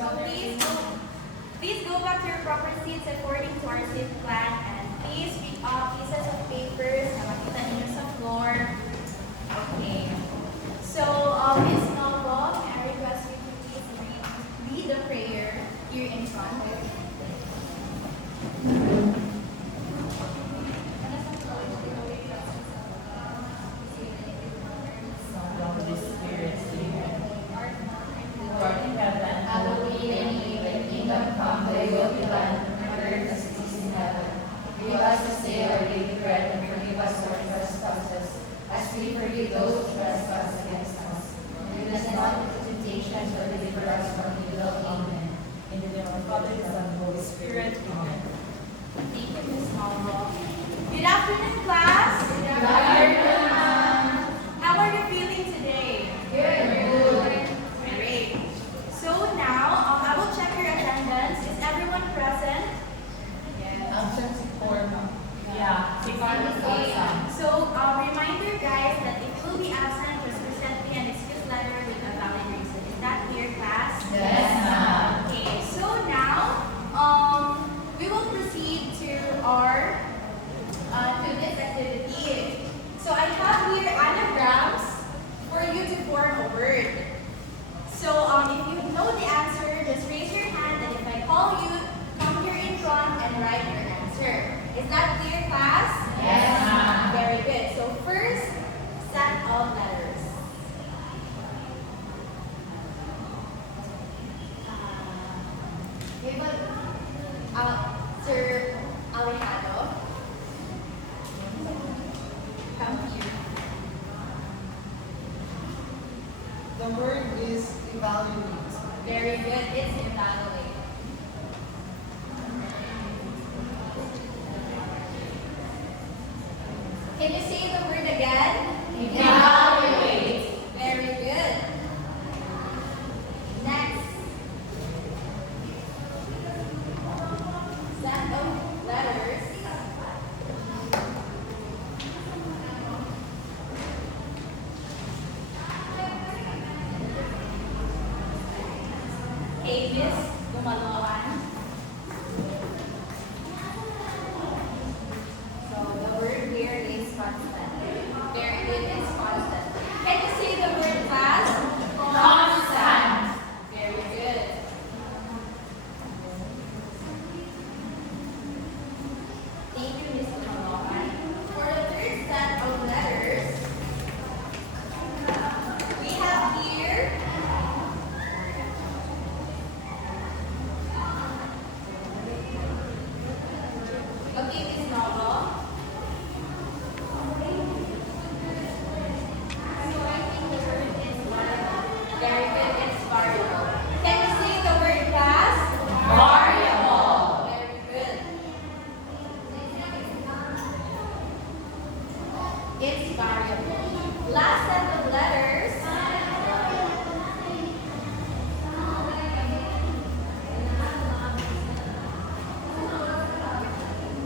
So please go back to your proper seats according to our seat plan, and please pick up pieces of papers na makita ninyo sa floor. Okay. So, Ms. Novo, I request you to please read the prayer here in front. Holy Spirit, Lord in heaven, hallowed be your name, thy kingdom come, thy will be done on earth as it is in heaven. Give us this day our daily bread, and forgive us our trespasses, as we forgive those who trespass against us. Lead us not into temptation, but deliver us from evil. Amen. In the name of the Father, the Son, and the Holy Spirit. Amen. Thank you, Ms. Novo. Good afternoon, class. Good afternoon, ma'am. How are you feeling today? Good. Great. So now, I will check your attendance. Is everyone present? Absent si Forma. Yeah, si Carlos also. So, reminder guys that if you will be absent, just present me an excuse letter with a valid reason. Is that clear, class? Yes, ma'am. Okay, so now, we will proceed to our, to this activity. So I have here anagrams for you to form a word. So, if you know the answer, just raise your hand, and if I call you, come here in front and write your answer. Is that clear, class? Yes, ma'am. Very good. So first, set of letters. Sir Alejandro, come here. The word is evaluate. Very good. It's evaluate. Can you say the word again? Evaluate. Very good. Next. Set of letters. Okay, Miss Gumalawan. So the word here is constant. Very good, it's constant. Can you say the word class? Constant. Very good. Thank you, Miss Gumalawan. For the third set of letters, we have here okay, Miss Novo. Very good, it's variable. Can you say the word class? Variable. Very good. It's variable. Last set of letters.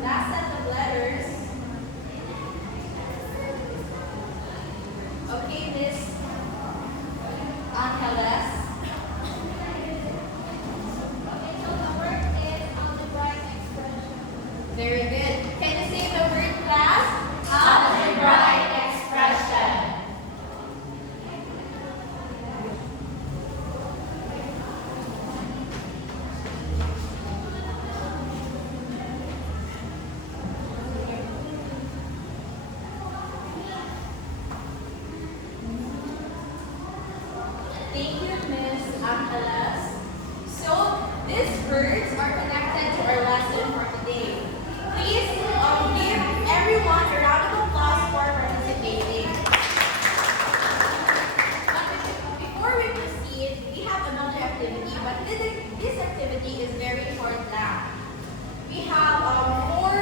Last set of letters. Okay, Miss Angeles. Very good. Can you say the word class? Algebraic expression. Thank you, Miss Angeles. So, these words are connected to our lesson for today. Please give everyone a round of applause for participating. But before we proceed, we have another activity, but this activity is very short now. We have four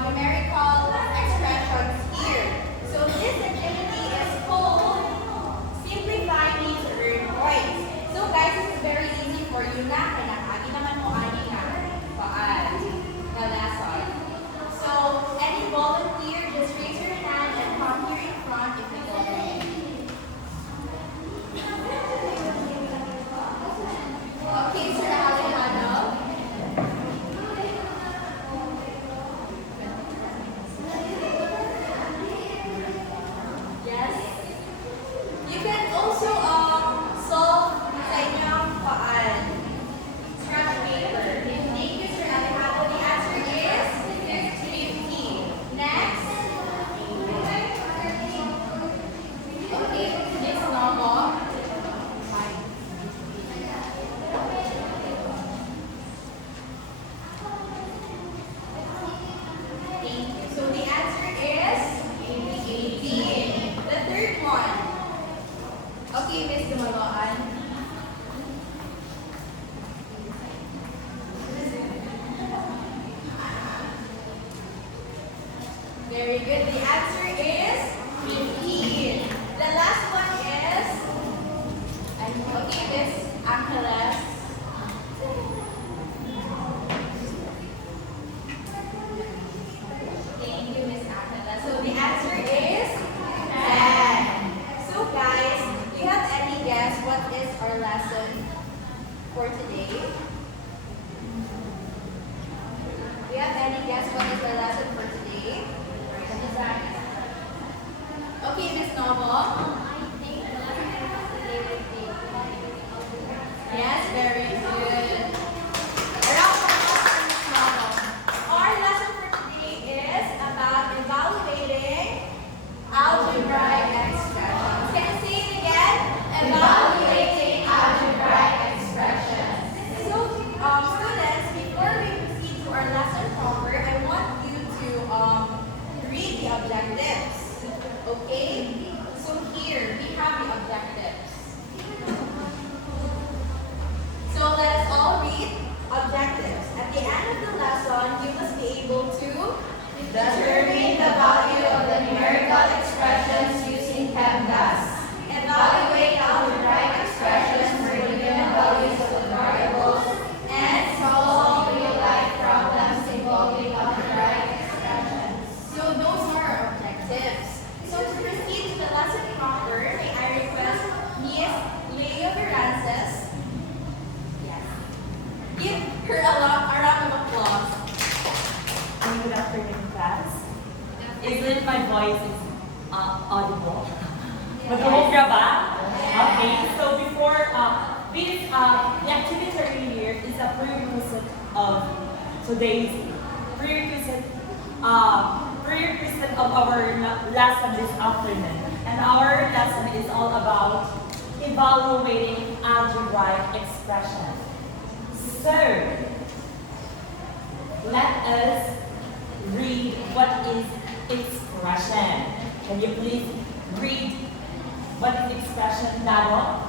numerical expressions here. So this activity is called Simplify Me to Earn Points. So guys, this is very easy for you na. Kaya naman mo ani na. Paan? Na lesson. Very good. The answer is 15. The last one is, okay, Miss Angeles. Thank you, Miss Angeles. So the answer is 10. So guys, do you have any guess what is our lesson for today? Do you have any guess what is our lesson for today? Okay, Miss Novo. Yes, very good. A round of applause for Miss Novo. Our lesson for today is about evaluating algebraic expressions. Can you say it again? Evaluating algebraic expressions. So, students, before we proceed to our lesson proper, I want you to read the objectives. Okay? So here, we have the objectives. So let us all read objectives. At the end of the lesson, you must be able to Determine the value of the numerical expressions using PEMDAS. Evaluate algebraic expressions for the given values of the variables and solve real-life problems involving algebraic expressions. So those are our objectives. So to proceed to the lesson proper, may I request Miss Leo Verances. Yes. Give her a round of applause. Good afternoon, class. Isn't my voice is audible? Magkahubra ba? Okay, so before this the activity here is a prerequisite of today's prerequisite of our lesson this afternoon. And our lesson is all about evaluating algebraic expression. So let us read what is expression. Can you please read what is expression, Dado?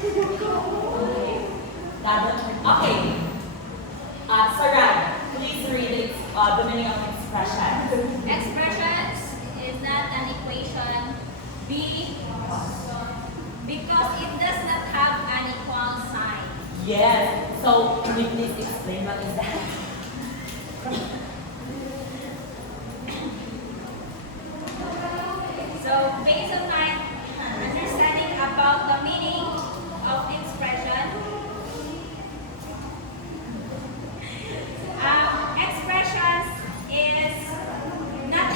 Okay. Dado. Okay. Saran, please read the meaning of expression. Expressions is not an equation because it does not have an equal sign. Yes. So can you please explain what is that? So based on my understanding about the meaning of expression, expressions is not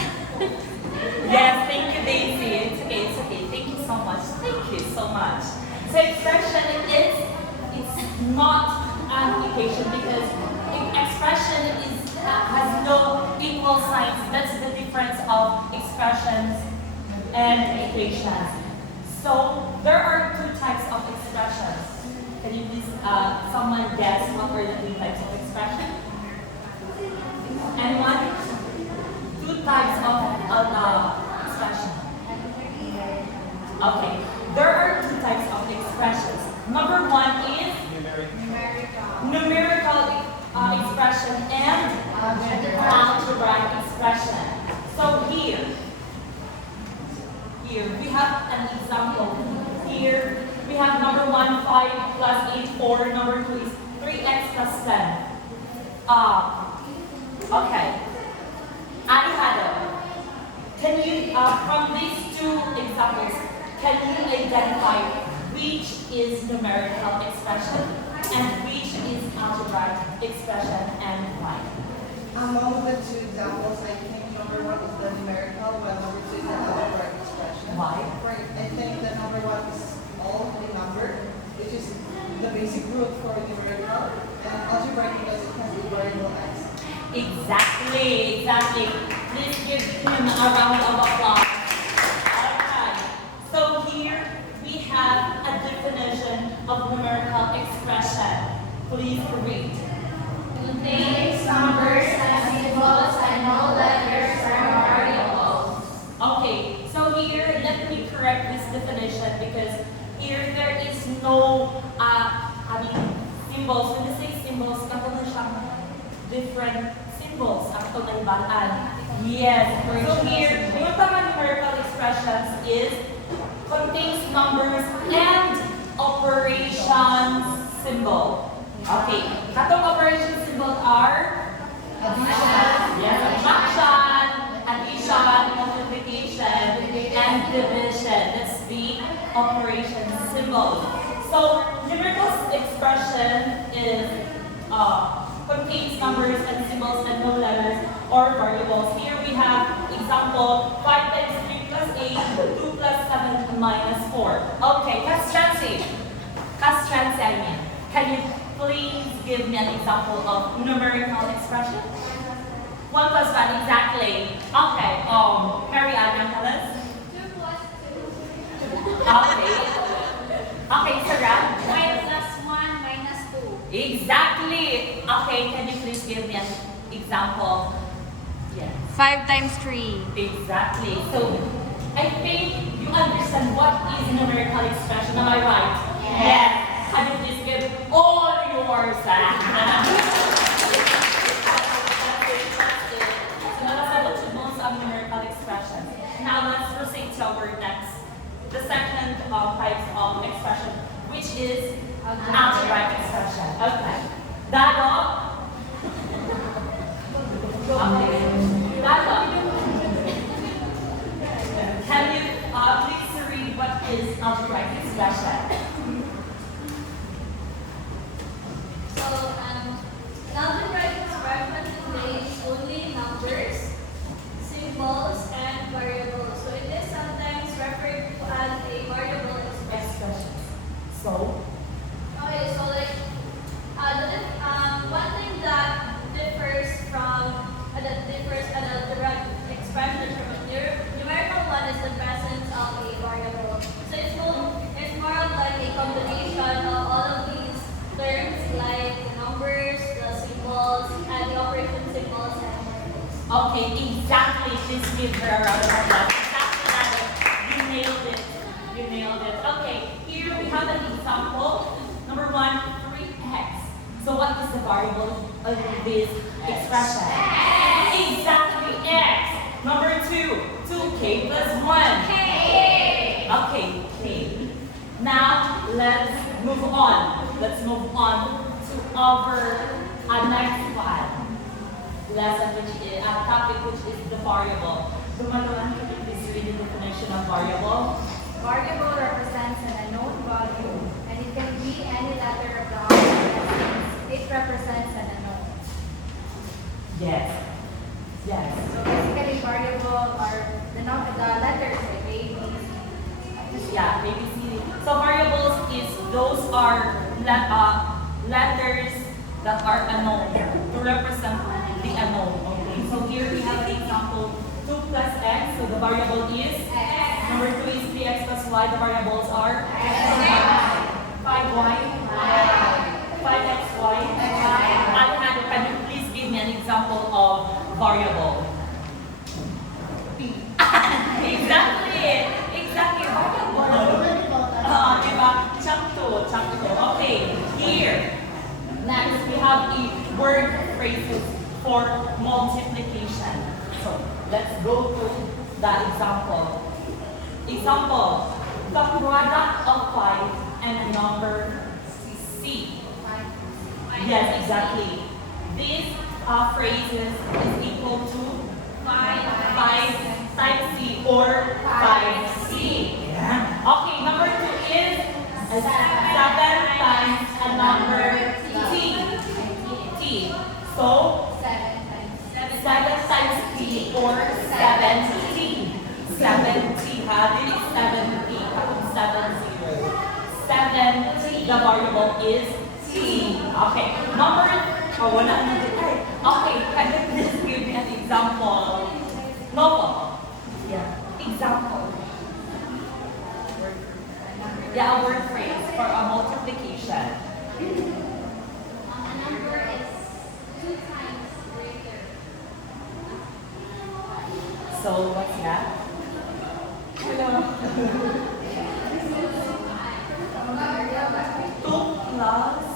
Yes, thank you, Daisy. It's okay. Thank you so much. Thank you so much. So expression it's not an equation because expression has no equal signs. That's the difference of expressions and equations. So there are two types of expressions. Can you please someone guess what are the two types of expression? Anyone? Two types of expression. Okay, there are two types of expressions. Number one is numerical expression and algebraic expression. So here we have an example. Here we have number 1, 5 plus 8, 4. Number 2 is 3x plus 10. Okay. Alejandro, can you, from these two examples, can you identify which is numerical expression and which is algebraic expression and why? Among the two examples, I think number 1 is the numerical, while number 2 is the algebraic expression. Why? Right. I think the number 1 is all a number, which is the basic root for numerical, and algebraic because it has the variable x. Exactly. Please give him a round of applause. Alright. So here we have a definition of numerical expression. Please read. Contains numbers and symbols and no letters or variables. Okay, so here let me correct this definition because here there is no symbols. When you say symbols, kato na siyang different symbols ang tunay balaan. Yes. So here, yung mga numerical expressions is contains numbers and operations symbol. Okay. Katong operation symbol are yes, subtraction, addition, multiplication, and division. That's the operation symbol. So numerical expression is contains numbers and symbols and no letters or variables. Here we have example 5 times 3 plus 8, 2 plus 7 minus 4. Okay, Castranci. Castranci, I mean. Can you please give me an example of numerical expression? 1 plus 1, exactly. Okay, Mary Ann, tell us. 2 plus 2. Okay. Okay, Sarah. 5 plus 1 minus 2. Exactly. Okay, can you please give me an example? Yes. 5 times 3. Exactly. So, I think you understand what is numerical expression. Am I right? Yes. Can you please give all yours? That's it. So, that's most of numerical expressions. Now, let's proceed to our next, the second type of expression, which is algebraic expression. Okay. Dado. Dado. Can you please read what is algebraic expression? So, algebraic expression contains only numbers, symbols, and variables. So, it is sometimes referred to as a variable expression. Expressions. So, Okay, so like, one thing that differs from an algebraic expression from a numerical one is the presence of a variable. So it's more of like a combination of all of these terms, like the numbers, the symbols, and the operation symbols and variables. okay, exactly. Please give her a round of applause. Exactly that. You nailed it. You nailed it. Okay, here we have an example. Number 1, 3x. So what is the variable of this expression? Exactly, x. Number 2, 2k plus 1. Okay, k. Now, let's move on. Let's move on to our next one. Lesson which is a topic which is the variable. Dumaluan, can you please read the definition of variable? Variable represents an unknown value, and it can be any letter of the alphabet since it represents an unknown. Yes. Yes. So basically, variable are the letters like A, B, C. Yeah, ABC. So variables is those are letters that are unknown to represent the unknown. Okay. So here we have an example 2 plus x. So the variable is number 2 is 3x plus y. The variables are 5y, 5xy. Alejandro, can you please give me an example of variable? Exactly. Exactly. Diba? Chapto. Okay. Here. Next, we have the word phrases for multiplication. So, let's go to that example. Example, the product of 5 and a number C. Yes, exactly. This phrases is equal to 5 times C or 5C. Yeah. Okay, number 2 is 7 times a number T. So, 7 times T or 70. 70. How did it 70? How come 70? 70. The variable is T. Okay. Number. Oh, wala na dito. Okay. Can you please give me an example? Novel. Yeah. Example. Yeah, a word phrase for a multiplication. A number is 2 times greater. So, what's that? Hello. 2 plus.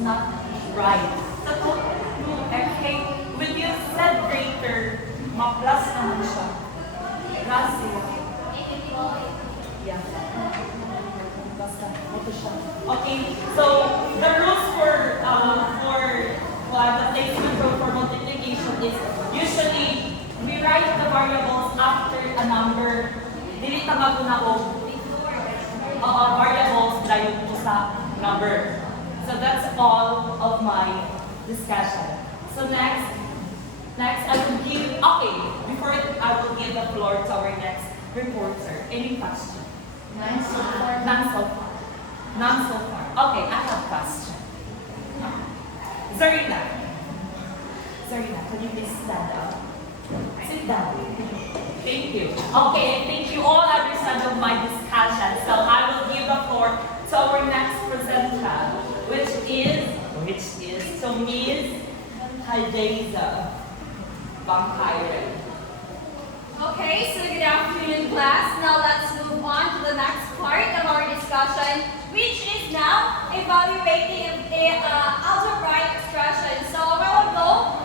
not right. Okay, when you said greater, ma-plus naman siya. Kasi, yeah. Basta, ito siya. Okay, so the rules for the placement rule for multiplication is usually we write the variables after a number. Dili tama ko na ko variables dayon po sa number. So that's all of my discussion. So next I will give, okay, before I will give the floor to our next reporter. Any question? Nine so far. None so far. None so far. Okay, I have a question. Zarina, can you please stand up? Sit down. Thank you. Okay, I think you all understand of my discussion. So I will give the floor to our next presenter, which is so Ms. Haldeza Bangkairen. Okay, so good afternoon, class. Now let's move on to the next part of our discussion, which is now evaluating algebraic expressions. So a while ago,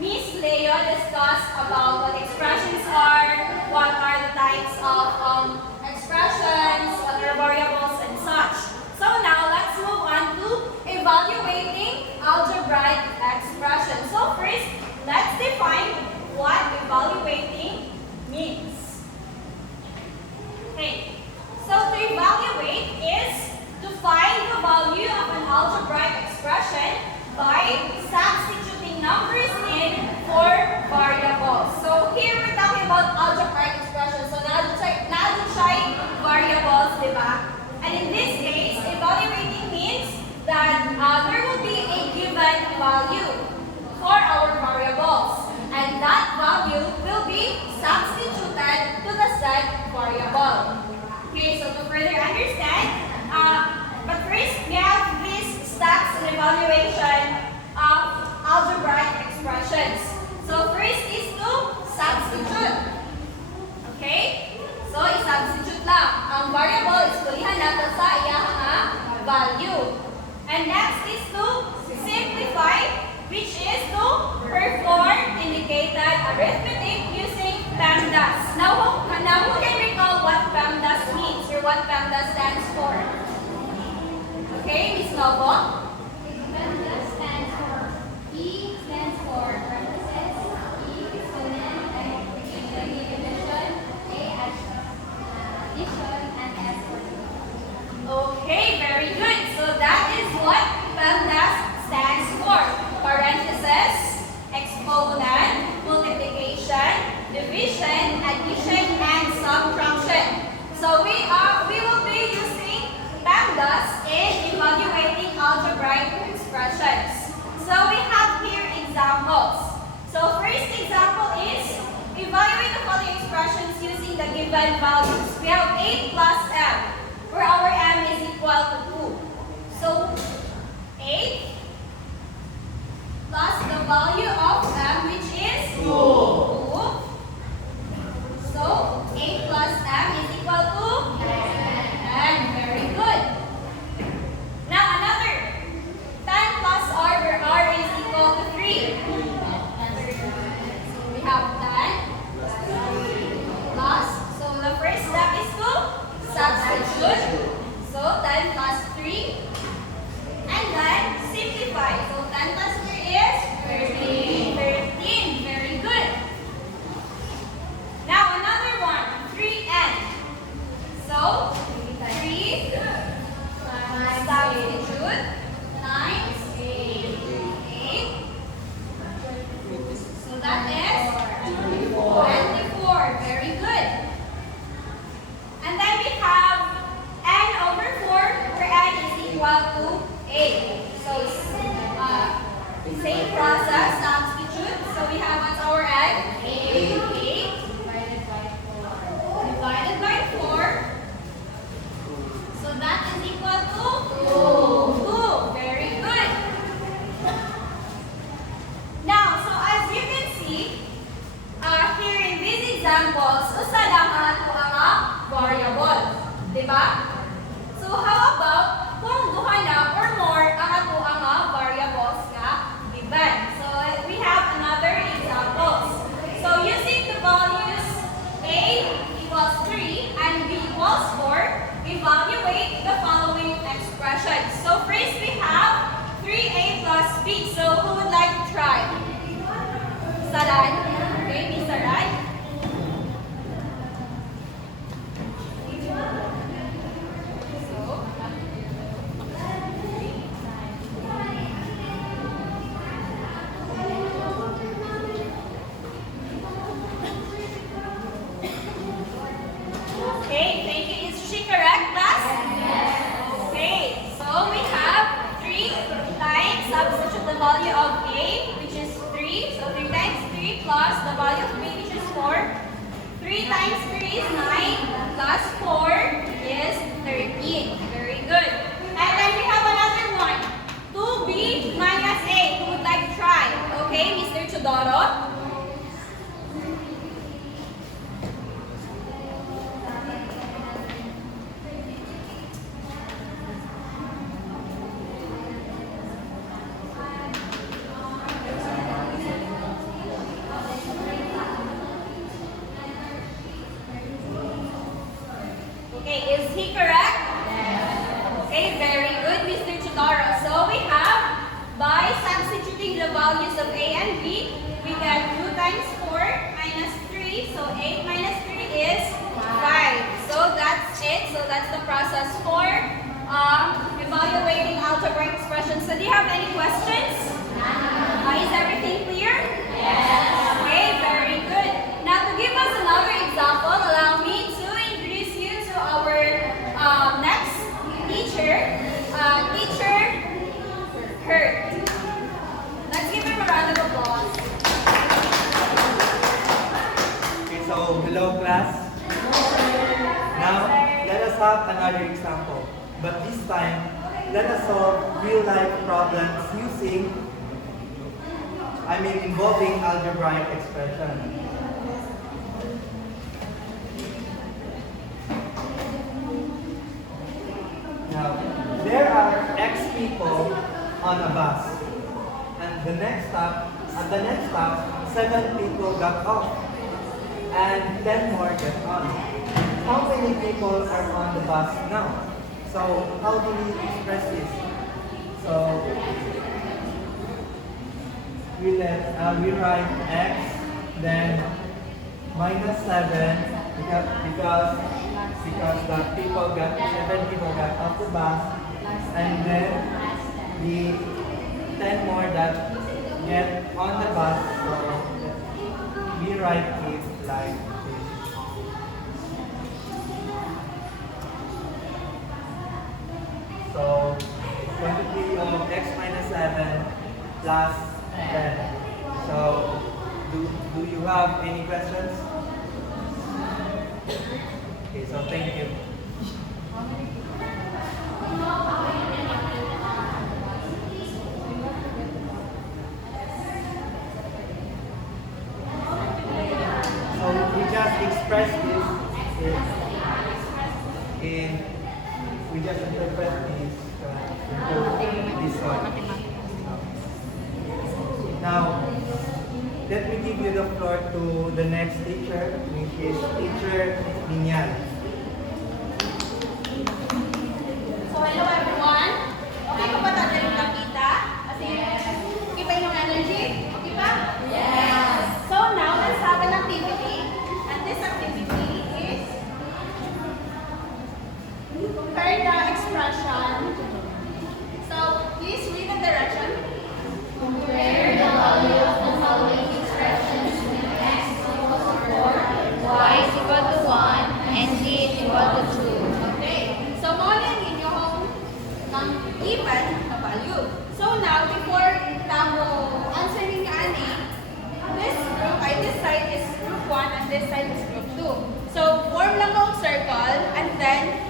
Miss Leo discussed about what expressions are, what are the types of expressions, what are variables, and such. So now let's move on to evaluating algebraic expressions. So first, let's define what evaluating means. Okay, so to evaluate is to find the value of an algebraic expression by substituting numbers in for variables. So here we're talking about algebraic expressions. So na-adjust variables, diba? And in this case, evaluating means that there will be a given value for our variables. And that value will be substituted to the set variable. Okay, so to further understand, but first we have these steps in evaluation of algebraic expressions. So first is to substitute. Okay? So i-substitute lang. Ang variable is kulihan natin sa iyang value. And next is to simplify, which is to perform indicated arithmetic using PEMDAS. Now who can recall what PEMDAS means or what PEMDAS stands for? Okay, Ms. Novo? PEMDAS stands for E stands for parentheses, E exponent, multiplication, division, A addition, and S for Okay, very good. So that is what PEMDAS stands for. Parentheses, exponent, multiplication, division, addition, and subtraction. So we will be using PEMDAS in evaluating algebraic expressions. So we have here examples. So first example is evaluate the following expressions using the given values. We have 8 plus m, where our m is equal to 2. So 8 plus the value of m, which is 2. So 8 plus m is equal to 10. Very good. Now another 10 plus r, where r is equal to 3. So we have 10 plus. So the first step is to substitute. So 10 plus 3. And then simplify. So 10 plus 3 is 13. 13. Very good. Now another one. calls for evaluate the following expressions. So first we have 3a plus b. So who would like to try? Saran. Okay, Miss Saran. So, okay, thank you. Is she correct, class? Yes. Okay, so we have 3 times substitute the value of a, which is 3. So 3 times 3 plus the value of b, which is 4. 3 times 3 is 9 plus 4 is 13. Very good. And then we have another one. 2b minus a. Who would like to try? Okay, Mr. Chodoro. Okay, is he correct? Yes. Okay, very good, Mr. Chodoro. So we have, by substituting the values of a and b, we get 2 times 4 minus 3. So 8 minus 3 is 5. So that's it. So that's the process for evaluating algebraic expressions. So do you have any questions? Is everything clear? Yes. Okay, very good. Now to give us another example, allow me to introduce you to our next teacher, Teacher Kurt. Let's give him a round of applause. Okay, so hello class. Now let us have another example. But this time, let us solve real life problems involving algebraic expression. Now, there are X people on a bus. And at the next stop, 7 people got off. And 10 more get on. How many people are on the bus now? So, how do we express this? So, we write X, then minus 7, because the 7 people got off the bus, and then the 10 more that get on the bus, so we write it like this. So, quantity of X minus 7 plus 10. So, do you have any questions? Okay, so thank you. So we just express this we just interpret this into this one. Now, let me give you the floor to the next teacher, which is Teacher Linyal. So hello everyone. Okay pa ba tayo yung nakita? Kasi okay ba yung energy? Okay ba? Yes. So now let's have an activity. And this activity is compare the expression. So please read the direction. Compare the value of the following expressions with x equals to 4, y is equal to 1, and z is equal to 2. Okay. So mo yan inyong given na value. So now before tamo answer ninyo ani, this side is group 1 and this side is group 2. So form lang kong circle and then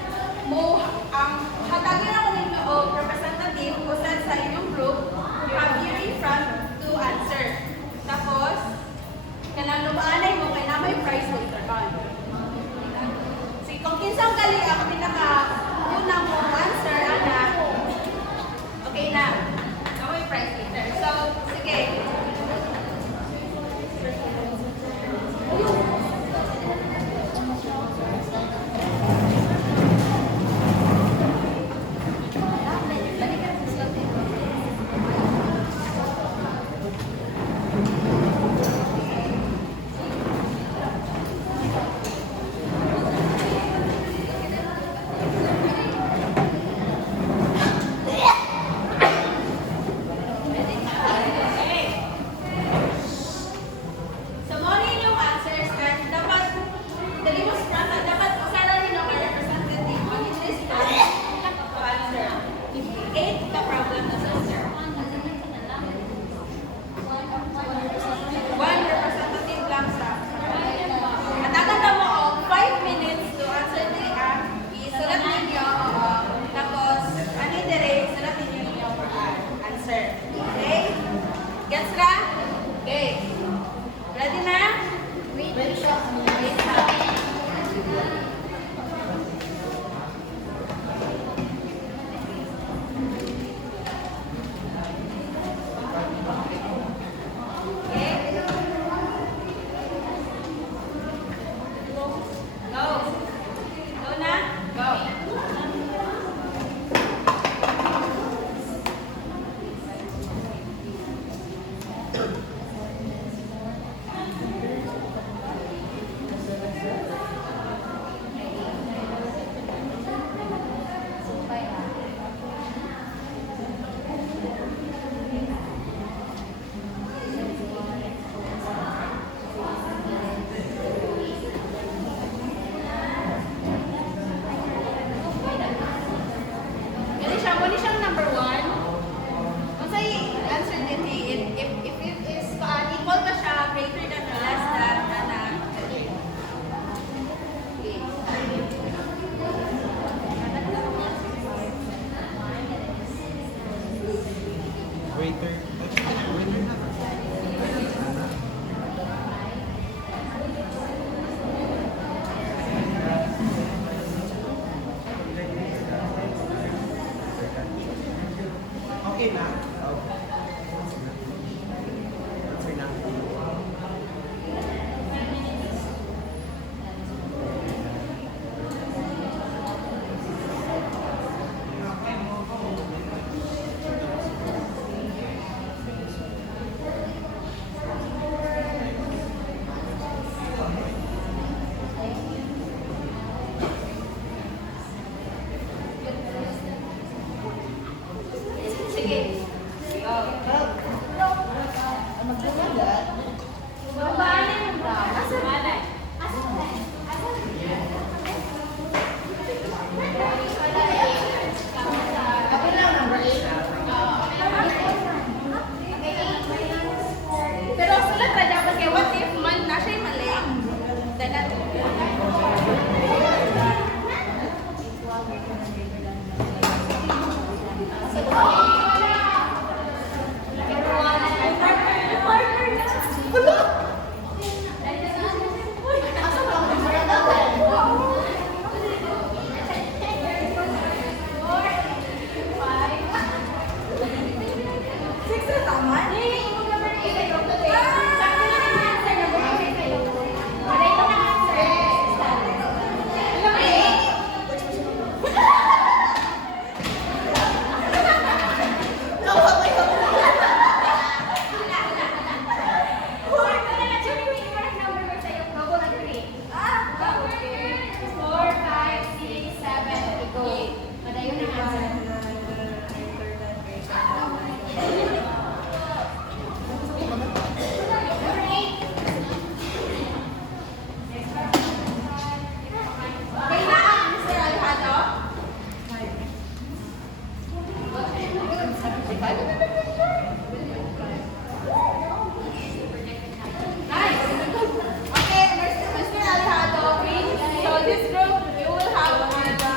mo ang hatagin ako ninyo o representative kung saan sa inyong group, you have here in front to answer. Tapos, kanang lumaanay mo, kaya na may prize later on. Sige, kung kinsang kali ang pinaka-una mo answer, ana, okay na. Na may prize later. So, sige.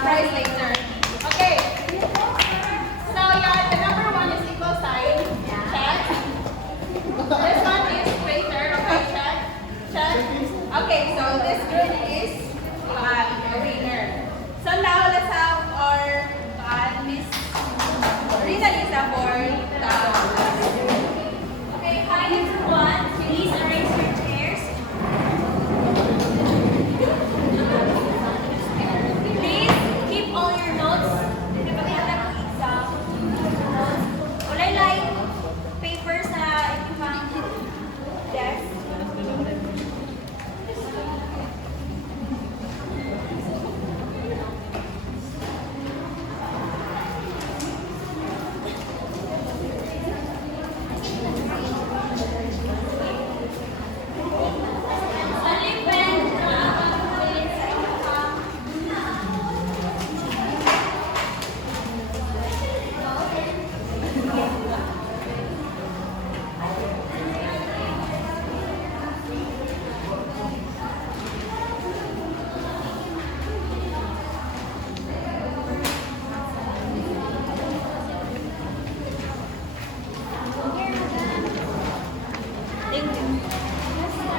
prize later. Okay. So yeah, the number one is equal sign. Check. This one is equator. Okay, check. Check. Okay, so this group is a winner. So now let's have our Miss Rina Lisa for the. Okay, hi everyone. Please arrange your chairs. Please keep all your notes. Ulay-lay paper sa inyong desk. Alipin na ang sa inyong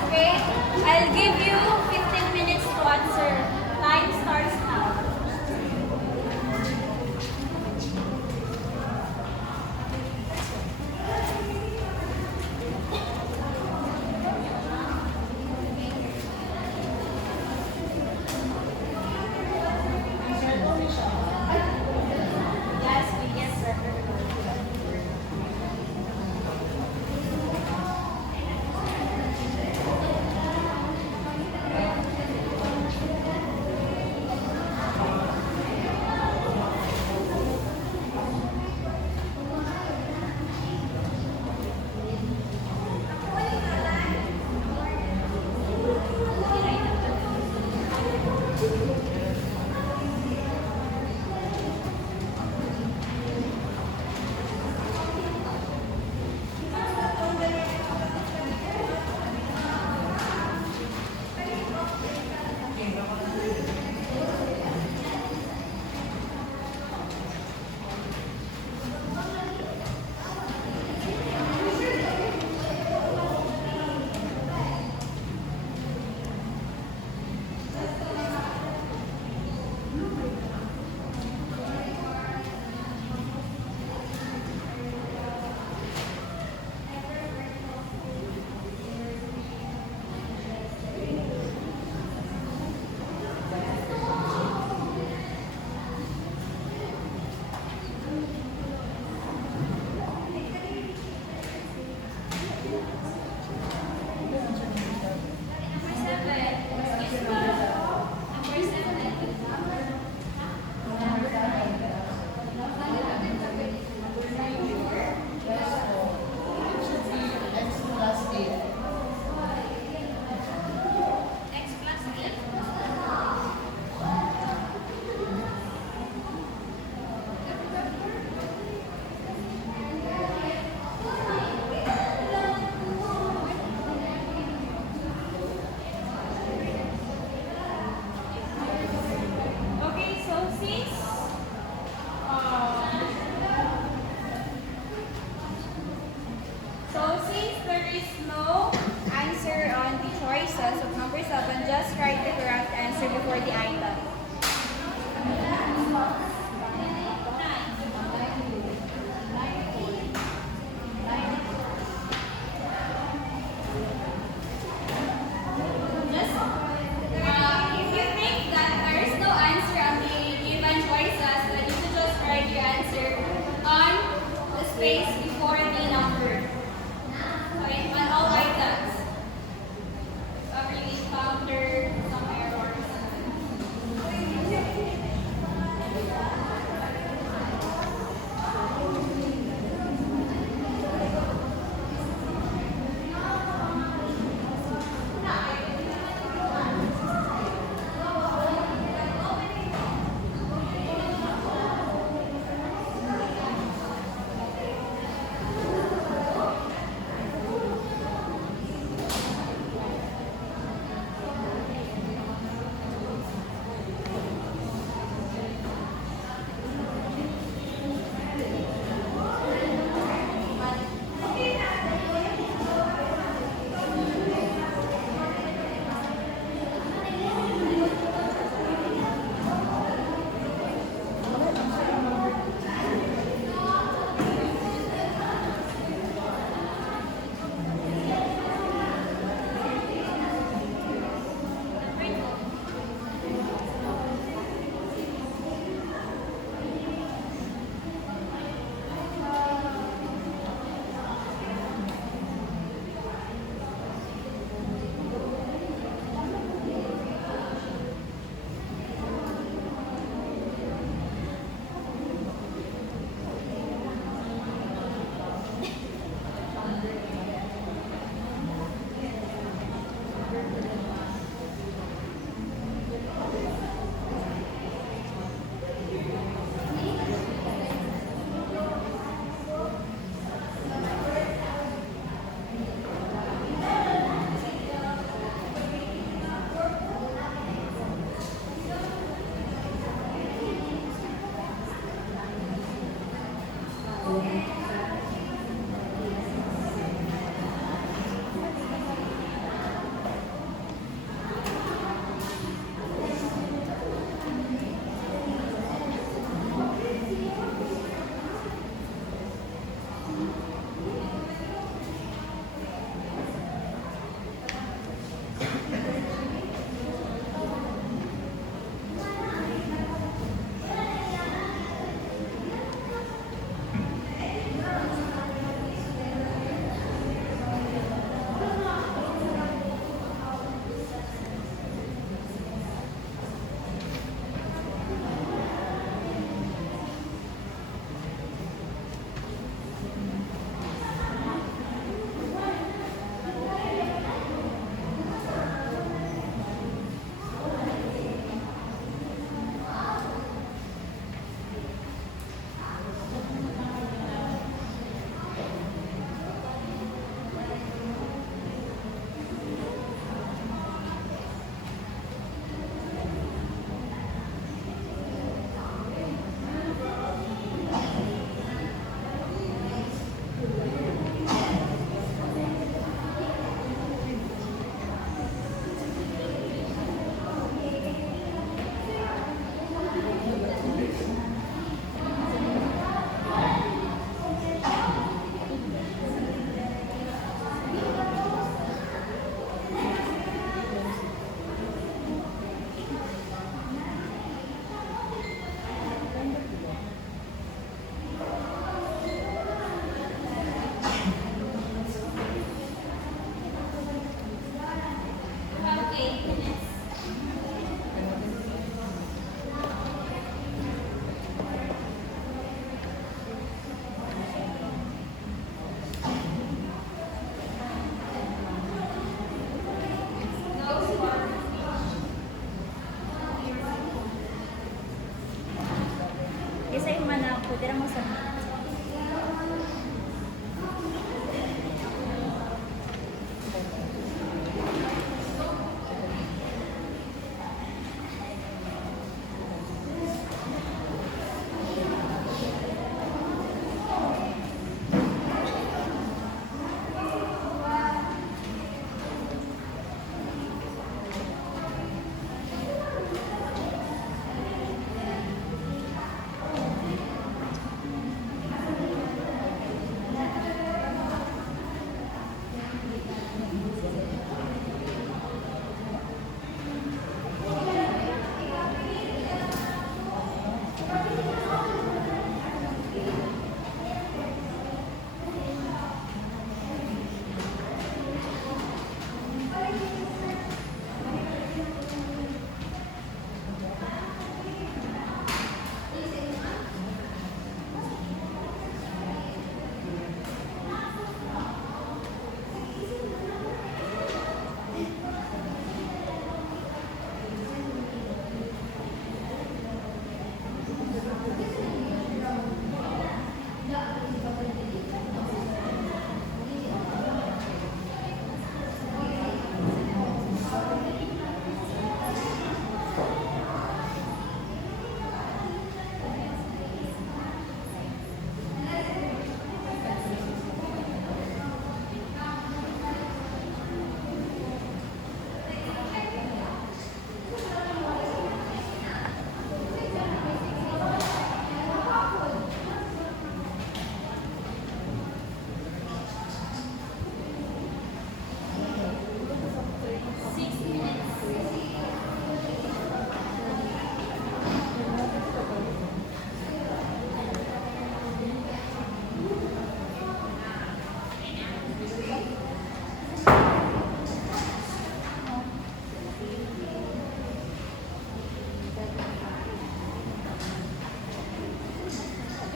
Okay, I'll give you 15 minutes to answer. Time starts now. Yes, we yes, sir. Pwede na mo sa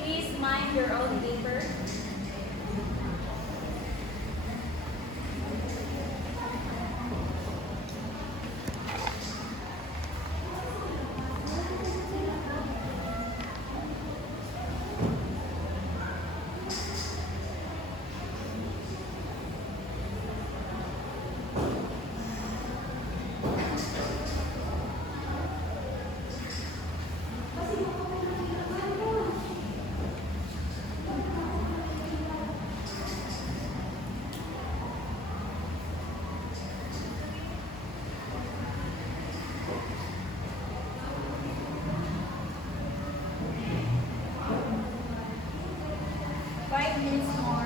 Please mind your own paper. Five minutes more.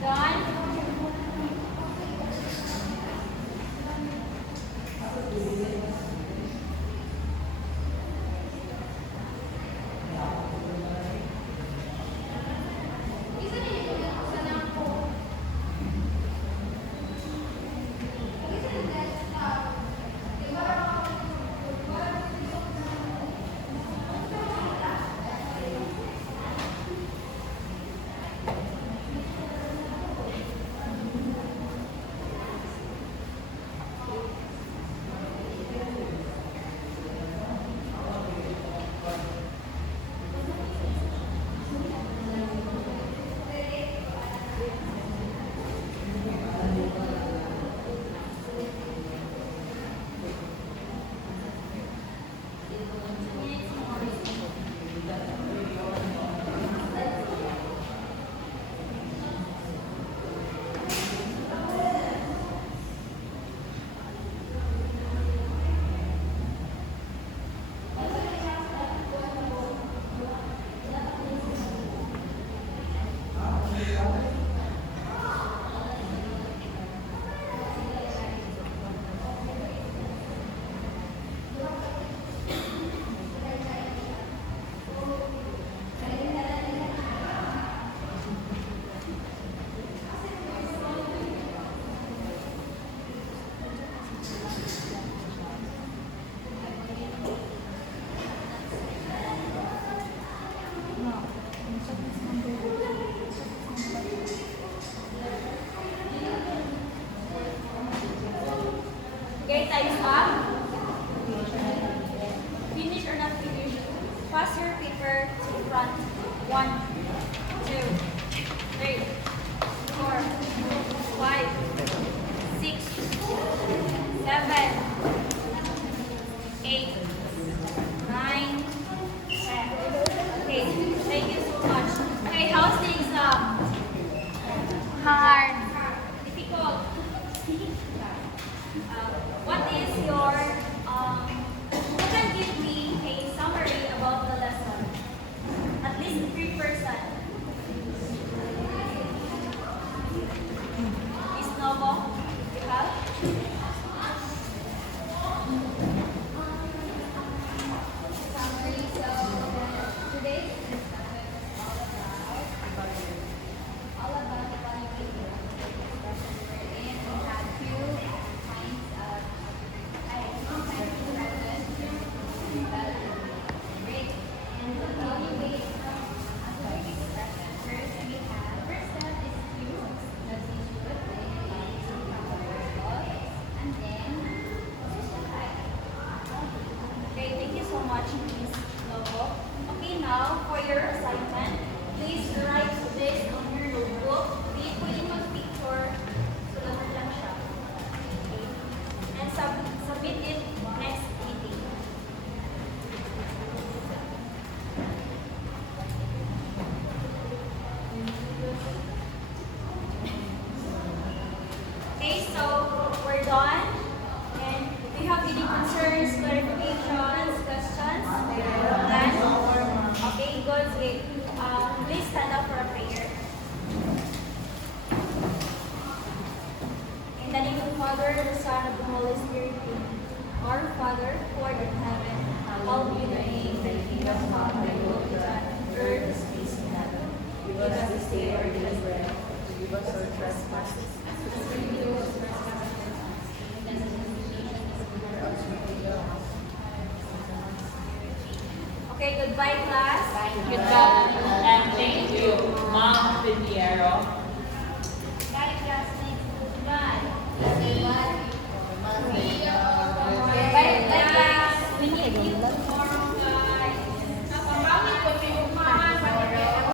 Done. Hard. Difficult. What is your, who can give me a summary about the lesson? At least 3%. Miss Novo, you have? Summary. So today's discussion is all about evaluating expression wherein we had two kinds of evaluate and evaluate academic expression. First we have first step is cues that we should identify some variables and then position type. Okay, thank you so much, Miss Lobo. Okay, now for your assignment, please write this on your notebook. Di po yung mag-picture. Sulatan lang siya. Okay. And submit it next meeting. Okay, so we're done. And do you have any concerns, clarifications, questions? None? Okay, good. Okay. Please stand up for a prayer. In the name of the Father, the Son, and the Holy Spirit, amen. Our Father, who art in heaven, hallowed be thy name. Thy kingdom come, thy will be done, on earth as it is in heaven. Give us this day our daily bread. Forgive us our trespasses. Okay, goodbye class. Goodbye.